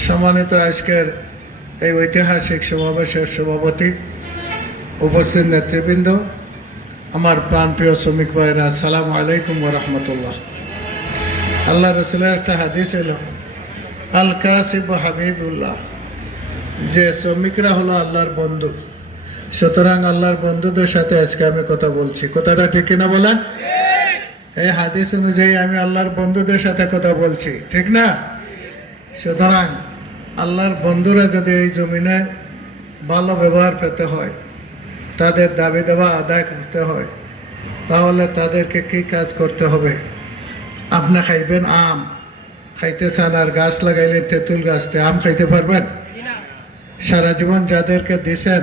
সম্মানিত আজকের এই ঐতিহাসিক সমাবেশের সভাপতি, উপস্থিত নেতৃবৃন্দ, আমার প্রাণপ্রিয় শ্রমিক ভাইরা, আসসালামু আলাইকুম ওয়া রাহমাতুল্লাহ। আল্লাহ রসুলের একটা হাদিস এলো, আল কাসিব হাবিবুল্লাহ, যে শ্রমিকরা হলো আল্লাহর বন্ধু। সুতরাং আল্লাহর বন্ধুদের সাথে আজকে আমি কথা বলছি। কথাটা ঠিক কিনা বলেন? এই হাদিস অনুযায়ী আমি আল্লাহর বন্ধুদের সাথে কথা বলছি, ঠিক না? সুতরাং আল্লাহর বন্ধুরা যদি এই জমিনে ভালো ব্যবহার পেতে হয়, তাদের দাবি দেওয়া আদায় করতে হয়, তাহলে তাদেরকে কি কাজ করতে হবে? আপনি খাইবেন আম, খাইতে চান আর গাছ লাগাইলেন তেঁতুল গাছতে, আম খাইতে পারবেন? সারা জীবন যাদেরকে দিছেন,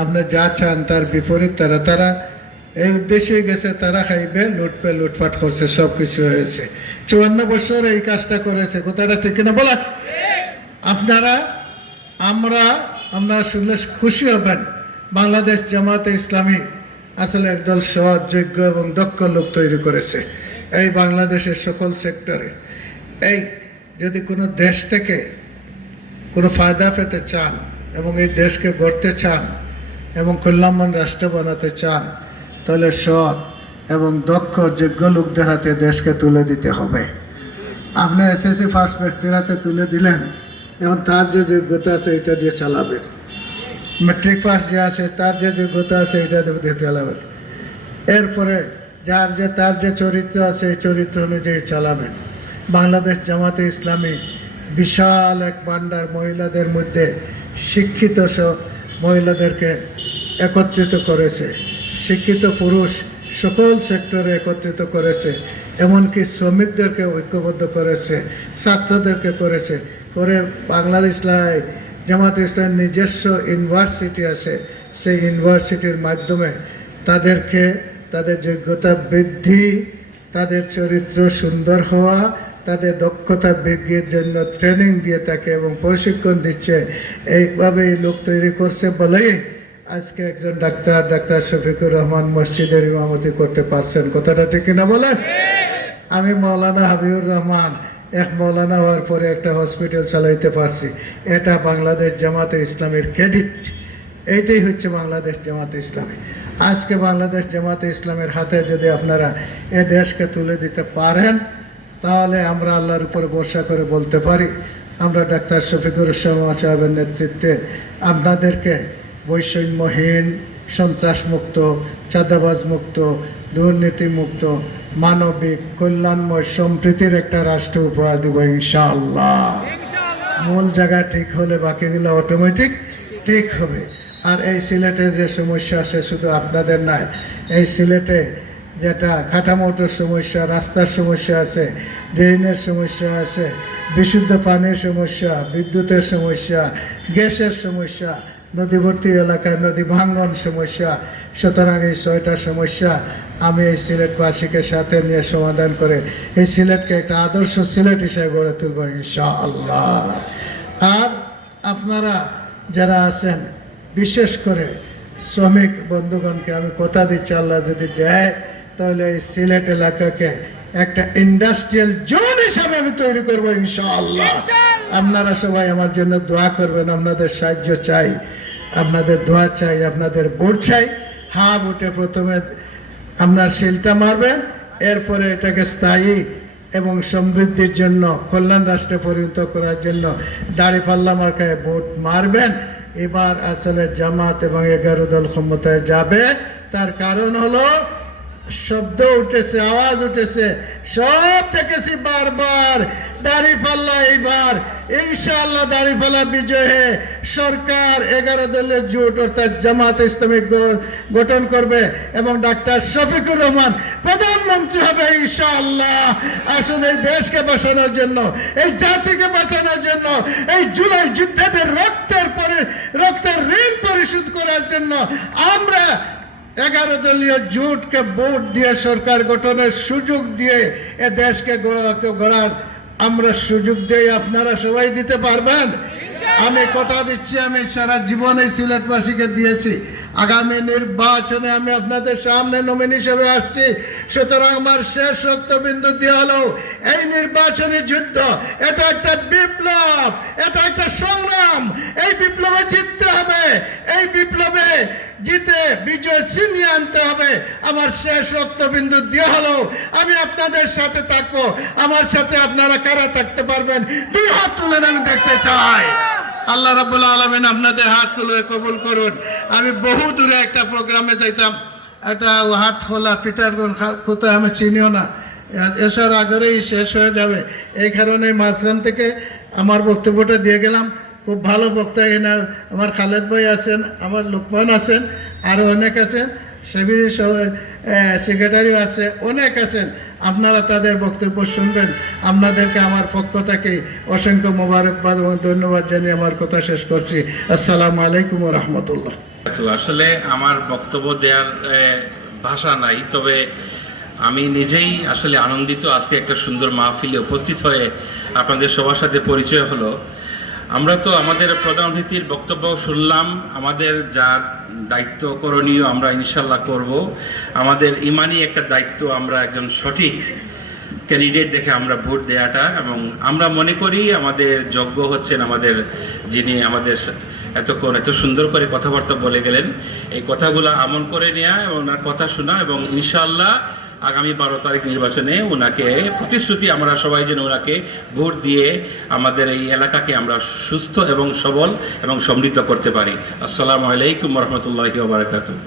আপনি যা চান তার বিপরীত তারা এই উদ্দেশ্যে গেছে, তারা খাইবে, লুটপাট করছে, সব কিছু হয়েছে। 54 বছর এই কাজটা করেছে। কথাটা ঠিক কিনা বলা? আমরা শুনলে খুশি হবেন। বাংলাদেশ জামাতে ইসলামী আসলে একদল সৎ, যোগ্য এবং দক্ষ লোক তৈরি করেছে এই বাংলাদেশের সকল সেক্টরে। এই যদি কোনো দেশ থেকে কোনো ফায়দা পেতে চান এবং এই দেশকে গড়তে চান এবং কল্যাণময় রাষ্ট্র বানাতে চান, তাহলে সৎ এবং দক্ষ যোগ্য লোকদের হাতে দেশকে তুলে দিতে হবে। আপনি এসএসসি ফার্স্ট ব্যক্তির হাতে তুলে দিলেন, এবং তার যে যোগ্যতা আছে এটা দিয়ে চালাবেন। ম্যাট্রিক পাস যে আছে তার যে যোগ্যতা আছে এটা দিয়ে চালাবেন। এরপরে তার যে চরিত্র আছে এই চরিত্র অনুযায়ী চালাবেন। বাংলাদেশ জামাতে ইসলামী বিশাল এক ভান্ডার মহিলাদের মধ্যে শিক্ষিত মহিলাদেরকে একত্রিত করেছে, শিক্ষিত পুরুষ সকল সেক্টরে একত্রিত করেছে, এমনকি শ্রমিকদেরকে ঐক্যবদ্ধ করেছে, ছাত্রদেরকে করেছে। করে বাংলাদেশ জামাতে ইসলামের নিজস্ব ইউনিভার্সিটি আছে, সেই ইউনিভার্সিটির মাধ্যমে তাদেরকে তাদের যোগ্যতা বৃদ্ধি, তাদের চরিত্র সুন্দর হওয়া, তাদের দক্ষতা বৃদ্ধির জন্য ট্রেনিং দিয়ে থাকে এবং প্রশিক্ষণ দিচ্ছে। এইভাবে এই লোক তৈরি করছে বলেই আজকে একজন ডাক্তার শফিকুর রহমান মসজিদের ইমামতি করতে পারছেন। কথাটা ঠিক কিনা বলেন? আমি মৌলানা হাবিবুর রহমান মৌলানা হওয়ার পরে একটা হসপিটাল চালাইতে পারছি। এটা বাংলাদেশ জামাতে ইসলামের ক্রেডিট। এইটাই হচ্ছে বাংলাদেশ জামাতে ইসলামী। আজকে বাংলাদেশ জামাতে ইসলামের হাতে যদি আপনারা এ দেশকে তুলে দিতে পারেন, তাহলে আমরা আল্লাহর উপরে ভরসা করে বলতে পারি, আমরা ডাক্তার শফিকুর রহমান সাহেবের নেতৃত্বে আপনাদেরকে বৈষম্যহীন, সন্ত্রাসমুক্ত, চাঁদাবাজ মুক্ত, দুর্নীতিমুক্ত, মানবিক, কল্যাণময়, সম্প্রীতির একটা রাষ্ট্র উপহার দেব ইনশাআল্লাহ। মূল জায়গা ঠিক হলে বাকিগুলো অটোমেটিক ঠিক হবে। আর এই সিলেটের যে সমস্যা আছে শুধু আপনাদের নয়, এই সিলেটে যেটা কাঠামোটোর সমস্যা, রাস্তার সমস্যা আছে, ড্রেনের সমস্যা আছে, বিশুদ্ধ পানির সমস্যা, বিদ্যুতের সমস্যা, গ্যাসের সমস্যা, নদীবর্তী এলাকায় নদী ভাঙ্গন সমস্যা। সুতরাং এই 6টা সমস্যা আমি এই সিলেটবাসীকে সাথে নিয়ে সমাধান করে এই সিলেটকে একটা আদর্শ সিলেট হিসেবে গড়ে তুলব ইনশাআল্লাহ। আর আপনারা যারা আছেন, বিশেষ করে শ্রমিক বন্ধুগণকে আমি কথা দিচ্ছি, আল্লাহ যদি দেয় তাহলে এই সিলেট এলাকাকে একটা ইন্ডাস্ট্রিয়াল জোন হিসাবে আমি তৈরি করবো ইনশাআল্লাহ। আপনারা সবাই আমার জন্য দোয়া করবেন। আপনাদের সাহায্য চাই, আপনাদের দোয়া চাই, আপনাদের ভোট চাই। ভোটে প্রথমে আপনার শিলটা মারবেন, এরপরে এটাকে স্থায়ী এবং সমৃদ্ধির জন্য, কল্যাণ রাষ্ট্রে পরিণত করার জন্য দাঁড়িপাল্লা মার্কায় ভোট মারবেন। এবার আসলে জামাত এবং 11 দল ক্ষমতায় যাবে। তার কারণ হলো শব্দ উঠেছে, আওয়াজ উঠেছে, সব থেকেছি বারবার দাঁড়িপাল্লা। এইবার ইনশাআল্লাহ দাঁড়িপাল্লা বিজয়ে সরকার 11 দলের জোট অর্থাৎ জামাত ইসলামী গঠন করবে এবং ডাক্তার শফিকুর রহমান প্রধানমন্ত্রী হবে ইনশাআল্লাহ। আসলে এই দেশকে বাঁচানোর জন্য, এই জাতিকে বাঁচানোর জন্য, এই জুলাই যোদ্ধাদের রক্তের ঋণ পরিশোধ করার জন্য আমরা 11 দলীয় জোটকে ভোট দিয়ে সরকার গঠনের সুযোগ দিয়ে এ দেশকে গড়ার আমরা সুযোগ দিয়ে আপনারা সবাই দিতে পারবেন। আমি কথা দিচ্ছি, আমি সারা জীবনে সিলেটবাসীকে দিয়েছি। আগামী নির্বাচনে আমি আপনাদের সামনে নমিনি হিসেবে আসছি। সুতরাং আমার শেষ রক্তবিন্দু দিয়ে হলো এই নির্বাচনী যুদ্ধ, এটা একটা বিপ্লব, এটা এই বিপ্লবে জিতে বিজয় ছিনিয়ে আনতে হবে। আমার শেষ রক্তবিন্দু দিয়ে হলো আমি আপনাদের সাথে থাকবো। আমার সাথে আপনারা কারা থাকতে পারবেন? দুই হাত তুলেন, আমি দেখতে চাই। আল্লাহ রাব্বুল আলামিন আপনাদের হাতগুলো কবুল করুন। আমি বহু দূরে একটা প্রোগ্রামে যাইতাম, একটা হাট খোলা পিটারগঞ্জ, কোথায় আমি চিনিও না, এসার আগেই শেষ হয়ে যাবে। এই কারণে মাঝখান থেকে আমার বক্তব্যটা দিয়ে গেলাম। খুব ভালো বক্তা এখানে আমার খালেদ ভাই আছেন, আমার লোকমান আছেন, আরও অনেক আছেন, সেক্রেটারিও আছে, অনেক আছেন। আপনারা তাদের বক্তব্য শুনবেন। আপনাদেরকে আমার পক্ষ থেকে অসংখ্য মোবারকবাদ এবং ধন্যবাদ জানিয়ে আমার কথা শেষ করছি। আসসালামু আলাইকুম রহমতুল্লাহ। আসলে আমার বক্তব্য দেওয়ার ভাষা নাই, তবে আমি নিজেই আসলে আনন্দিত আজকে একটা সুন্দর মাহফিলে উপস্থিত হয়ে আপনাদের সবার সাথে পরিচয় হলো। আমরা তো আমাদের প্রধান অতিথির বক্তব্য শুনলাম, আমাদের যা দায়িত্ব করণীয় আমরা ইনশাল্লাহ করব। আমাদের ইমানি একটা দায়িত্ব, আমরা একজন সঠিক ক্যান্ডিডেট দেখে আমরা ভোট দেওয়াটা, এবং আমরা মনে করি আমাদের যোগ্য হচ্ছেন আমাদের যিনি আমাদের এতক্ষণ এত সুন্দর করে কথাবার্তা বলে গেলেন, এই কথাগুলো আমল করে নেওয়া এবং ওনার কথা শোনা, এবং ইনশাআল্লাহ আগামী 12 তারিখ নির্বাচনে ওনাকে প্রতিশ্রুতি আমরা সবাই যেন ওনাকে ভোট দিয়ে আমাদের এই এলাকাকে আমরা সুস্থ এবং সবল এবং সমৃদ্ধ করতে পারি। আসসালামু আলাইকুম রহমতুল্লাহি ওয়া বারাকাতুহু।